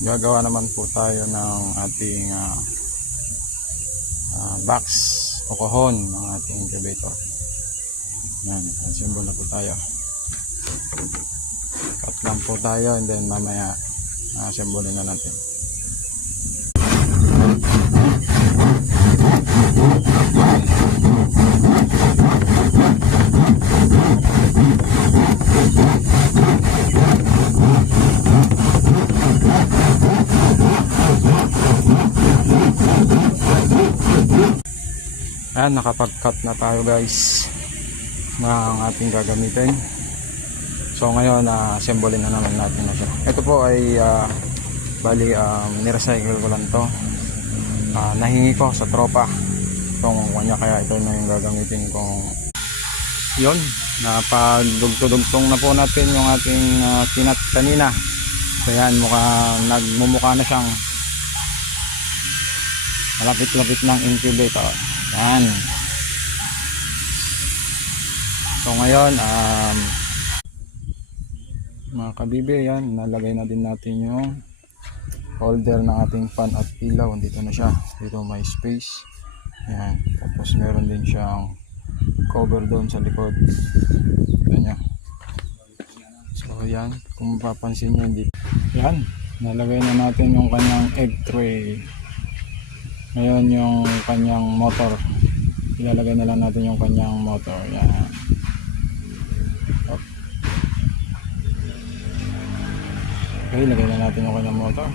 gagawa naman po tayo ng ating box o kahon ng ating incubator. Yan, assemble na po tayo. Cut lang po tayo and then mamaya assemble na natin. Ayan, nakapag-cut na tayo guys ng ating gagamitin. So ngayon assemble na naman natin na siya. Ito po ay bali ni-recycle ko lang to. Nahingi ko sa tropa itong kanya, kaya ito na yung gagamitin kong yun. Napadugtong na po natin yung ating kinat kanina. So yan, nagmumukha na siyang malapit-lapit ng incubator. Yan. So ngayon mga kabibe, yan, nalagay na din natin yung holder ng ating fan at ilaw. Dito na siya, dito may space. Yan. Tapos meron din siyang cover doon sa likod. Ito nya. So yan, kung mapapansin nyo, yan, nalagay na natin yung kanyang egg tray. Ngayon yung kanyang motor, ilalagay na lang natin yung kanyang motor. Yan. Okay, lagay na natin yung kanyang motor.